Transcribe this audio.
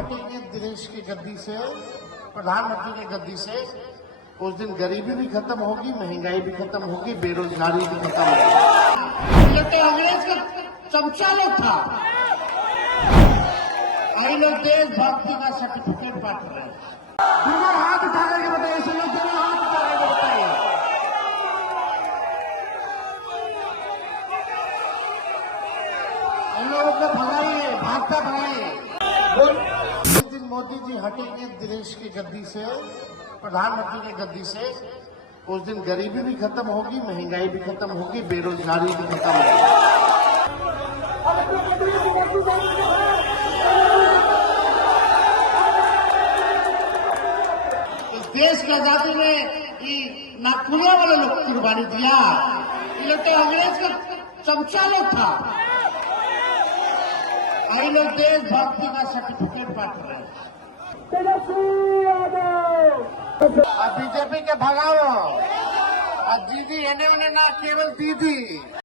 हटेंगे देश की गद्दी से, प्रधानमंत्री की गद्दी से, उस दिन गरीबी भी खत्म होगी, महंगाई भी खत्म होगी, बेरोजगारी भी खत्म होगी। ये तो अंग्रेज का चमचा लोग था, अभी लोग देशभक्ति का सर्टिफिकेट बांट रहे हैं। दोनों हाथ उठा करके बताइए, ऐसे लोग दोनों हाथ उठा करके बताइए। इन लोगों को भगाइए, भागता भगाइए। जिस दिन मोदी जी हटेंगे देश की गद्दी से, प्रधानमंत्री की गद्दी से, उस दिन गरीबी भी खत्म होगी, महंगाई भी खत्म होगी, बेरोजगारी भी खत्म होगी। इस देश की आजादी में नागपुरिया वाले लोग कुर्बानी दिया, ये तो अंग्रेज का चमचा लोग था, अभी लोग देशभक्ति का सर्टिफिकेट बांट रहे हैं। बीजेपी के भगाओ, और दीदी एने उन्हें ना केवल दीदी।